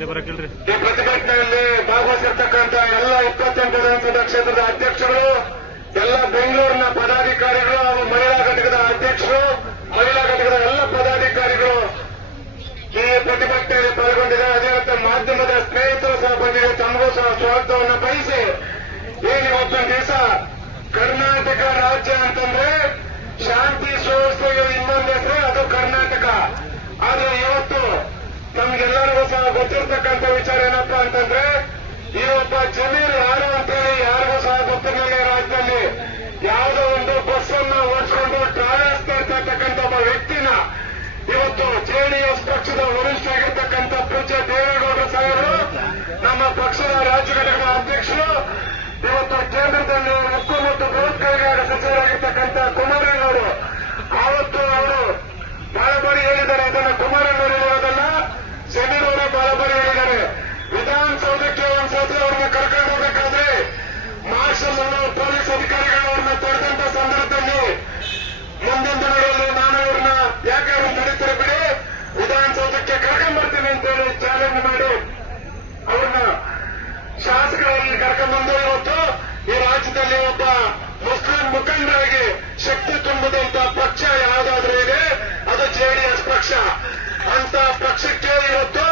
ಈ ಪ್ರತಿಭಟನೆಯಲ್ಲಿ ಭಾಗವಹಿಸಿರ್ತಕ್ಕಂಥ ಎಲ್ಲ 28 ವಿಧಾನಸಭಾ ಕ್ಷೇತ್ರದ ಅಧ್ಯಕ್ಷರು, ಎಲ್ಲ ಬೆಂಗಳೂರಿನ ಪದಾಧಿಕಾರಿಗಳು ಹಾಗೂ ಮಹಿಳಾ ಘಟಕದ ಅಧ್ಯಕ್ಷರು, ಮಹಿಳಾ ಘಟಕದ ಎಲ್ಲ ಪದಾಧಿಕಾರಿಗಳು ಈ ಪ್ರತಿಭಟನೆಯಲ್ಲಿ ಪಾಲ್ಗೊಂಡಿದ್ದಾರೆ. ಅದೇ ರೀತಿ ಮಾಧ್ಯಮದ ಸ್ನೇಹಿತರು ಸಹ ಬಂದಿದೆ. ತಮಗೂ ಸಹ ಸ್ವಾಗತವನ್ನು ಬಯಸಿ, ಏನು ಇವತ್ತೊಂದು ದಿವಸ ಕರ್ನಾಟಕ ರಾಜ್ಯ ಅಂತಂದ್ರೆ ಶಾಂತಿ ಸುವ್ಯವಸ್ಥೆಗೆ ಇನ್ನೊಂದು ಹೆಸರು ಅದು ಕರ್ನಾಟಕ. ಆದ್ರೆ ಇವತ್ತು ನಮ್ಗೆಲ್ಲರಿಗೂ ಸಹ ಗೊತ್ತಿರ್ತಕ್ಕಂಥ ವಿಚಾರ ಏನಪ್ಪಾ ಅಂತಂದ್ರೆ, ಈ ಒಬ್ಬ ಜಮೀರ್ ಯಾರು ಅಂತೇಳಿ ಯಾರಿಗೂ ಸಹ ಗೊತ್ತಿರಲಿಲ್ಲ. ರಾಜ್ಯದಲ್ಲಿ ಯಾವುದೋ ಒಂದು ಬಸ್ ಅನ್ನ ಓಡಿಸಿಕೊಂಡು ಟ್ರಾವೆಲ್ಸ್ ಇರ್ತಕ್ಕಂಥ ಒಬ್ಬ ವ್ಯಕ್ತಿನ ಇವತ್ತು ಜೆಡಿಎಸ್ ಪಕ್ಷದ ವರಿಷ್ಠರಾಗಿರ್ತಕ್ಕಂಥ ಪೂಜ್ಯ ದೇವೇಗೌಡರು ಸಾಹೇಬರು, ನಮ್ಮ ಪಕ್ಷದ ರಾಜ್ಯ ಘಟಕದ ಅಧ್ಯಕ್ಷರು, ಇವತ್ತು ಕೇಂದ್ರದಲ್ಲಿ ಉಕ್ಕು ಮತ್ತು ಬೃಹತ್ ಕೈಗಾರಿಕಾ ಸಚಿವರಾಗಿರ್ತಕ್ಕಂಥ ಕುಮಾರಣ್ಣವರು ಆವತ್ತು ಅವರು ಬಹಳ ಬಾರಿ ಹೇಳಿದ್ದಾರೆ. ಇದನ್ನು ಕುಮಾರಣ್ಣವರು ಹೇಳೋದಲ್ಲ, ಜಮೀರ್ ಅವರೇ ಬಹಳ ಬಾರಿ ಹೇಳಿದ್ದಾರೆ. ವಿಧಾನಸೌಧಕ್ಕೆ ಒಂದ್ಸತಿ ಅವ್ರನ್ನ ಕರ್ಕೊಂಡು ಹೋಗಬೇಕಾದ್ರೆ ಮಾರ್ಷಲ್ ಅವರು ಪೊಲೀಸ್ ಅಧಿಕಾರಿಗಳು ಅವ್ರನ್ನ ತಡೆದಂತ ಸಂದರ್ಭದಲ್ಲಿ ಮುಂದಿನ ದಿನಗಳಲ್ಲಿ ನಾನು ಇವ್ರನ್ನ ಯಾಕೆ ಅವ್ರನ್ನ ತಡೀತಾರೆ ಬಿಡಿ, ವಿಧಾನಸೌಧಕ್ಕೆ ಕರ್ಕೊಂಡ್ ಬರ್ತೀನಿ ಅಂತೇಳಿ ಚಾಲೆಂಜ್ ಮಾಡಿ ಅವ್ರನ್ನ ಶಾಸಕರಲ್ಲಿ ಕರ್ಕೊಂಡ್ಬಂದು ಇವತ್ತು ಈ ರಾಜ್ಯದಲ್ಲಿ ಒಬ್ಬ ಮುಸ್ಲಿಂ ಮುಖಂಡರಾಗಿ ಶಕ್ತಿ ತುಂಬಿದಂತ ಪಕ್ಷ ಯಾವುದಾದ್ರೂ ಇದೆ ಅದು ಜೆಡಿಎಸ್ ಪಕ್ಷ. ಅಂತ ಪಕ್ಷಕ್ಕೆ ಇವತ್ತು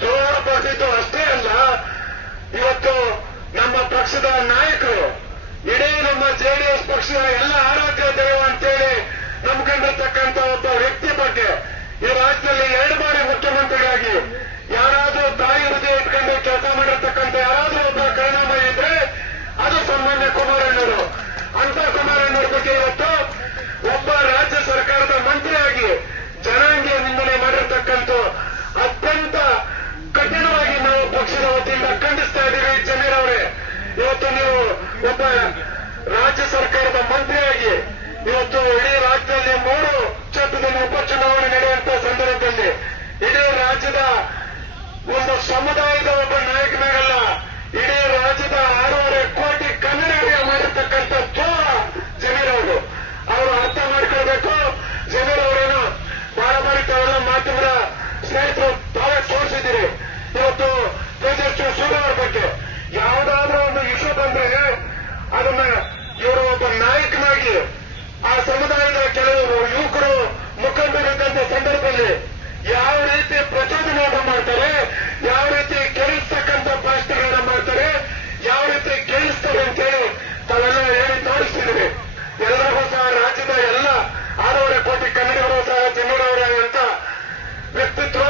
ದ್ರೋಹ ಬರೆದಿದ್ದು ಅಷ್ಟೇ ಅಲ್ಲ, ಇವತ್ತು ನಮ್ಮ ಪಕ್ಷದ ನಾಯಕರು ಇಡೀ ನಮ್ಮ ಜೆಡಿಎಸ್ ಪಕ್ಷದ ಎಲ್ಲ ಆರಾಧ್ಯ ದೈವ ಅಂತೇಳಿ ನಂಬ್ಕೊಂಡಿರ್ತಕ್ಕಂಥ ಒಬ್ಬ ವ್ಯಕ್ತಿ ಬಗ್ಗೆ ಈ ರಾಜ್ಯದಲ್ಲಿ 2 ಬಾರಿ ಮುಖ್ಯಮಂತ್ರಿಯಾಗಿ ಯಾರಾದ್ರೂ ತಾಯಿ ಹೃದಯ ಇಟ್ಕೊಂಡು ಕೆಲಸ ಮಾಡಿರ್ತಕ್ಕಂಥ ಯಾರಾದ್ರೂ ಒಬ್ಬ ಕರುಣಾಮಯ ಇದ್ರೆ ಅದು ಸಾಮಾನ್ಯ ಕುಮಾರಣ್ಣವರು. ಅಂತ ಕುಮಾರಣ್ಣವ್ರ ಬಗ್ಗೆ ಇವತ್ತು ಒಬ್ಬ ರಾಜ್ಯ ಸರ್ಕಾರದ ಮಂತ್ರಿಯಾಗಿ ಜನಾಂಗೀಯ ನಿಂದನೆ ಮಾಡಿರ್ತಕ್ಕಂಥ ಅತ್ಯಂತ ಕಠಿಣವಾಗಿ ನಾವು ಪಕ್ಷದ ವತಿಯಿಂದ ಖಂಡಿಸ್ತಾ ಇದ್ದೀವಿ. ಜಮೀರ್ ಅವರೇ, ಇವತ್ತು ನೀವು ಒಬ್ಬ ರಾಜ್ಯ ಸರ್ಕಾರದ ಮಂತ್ರಿಯಾಗಿ ಇವತ್ತು ಇಡೀ ರಾಜ್ಯದಲ್ಲಿ 3 ಕ್ಷೇತ್ರದಲ್ಲಿ ಉಪಚುನಾವಣೆ ನಡೆಯುವಂತಹ ಸಂದರ್ಭದಲ್ಲಿ ಇಡೀ ರಾಜ್ಯದ ಒಂದು ಸಮುದಾಯದ ಒಬ್ಬ ನಾಯಕನಾಗಲ್ಲ, ಇಡೀ ರಾಜ್ಯದ 6.5 ಕೋಟಿ ಕನ್ನಡಿಗರಿಗೆ ಮಾಡಿರ್ತಕ್ಕಂಥ ದ್ರೋಹ ಜಮೀರ್ ಅವರು. ಅವರು ಅರ್ಥ ಮಾಡ್ಕೊಳ್ಬೇಕು. ಜಮೀರ್ ಅವರೇನು ಬಹಳ ಬಾರಿ ತಾವೆಲ್ಲ ಮಾಧ್ಯಮದ ಸ್ನೇಹಿತರು ತಾವೇ ತೋರಿಸಿದ್ದೀರಿ. ಇವತ್ತು ತೇಜಸ್ವಿ ಸೂರ್ಯ ಅವರ ಬಗ್ಗೆ ಯಾವುದಾದ್ರೂ ಒಂದು ಇಶ್ಯೂ ಬಂದ್ರೆ ಅದನ್ನ ಇವರು ಒಬ್ಬ ನಾಯಕನಾಗಿ ಆ ಸಮುದಾಯದ ಕೆಲವರು ಯುವಕರು ಮುಖಂಡರಿದ್ದಂತ ಸಂದರ್ಭದಲ್ಲಿ ಯಾವ ರೀತಿ ಪ್ರಚೋದನೆಯನ್ನು ಮಾಡ್ತಾರೆ, ಯಾವ ರೀತಿ ಕೇಳಿಸ್ತಕ್ಕಂಥ ಭಾಷಣಗಳನ್ನ ಮಾಡ್ತಾರೆ, ಯಾವ ರೀತಿ ಕೇಳಿಸ್ತಾರೆ ಅಂತೇಳಿ ತಾವೆಲ್ಲ ಹೇಳಿ ತೋರಿಸ್ತಿದ್ದೀವಿ. ಎಲ್ಲರಿಗೂ ಸಹ ರಾಜ್ಯದ ಎಲ್ಲ 6.5 ಕೋಟಿ ಕನ್ನಡಿಗರು ಸಹ ಜಮೀರ್ ಅವರ ಅಂತ ವ್ಯಕ್ತಿತ್ವ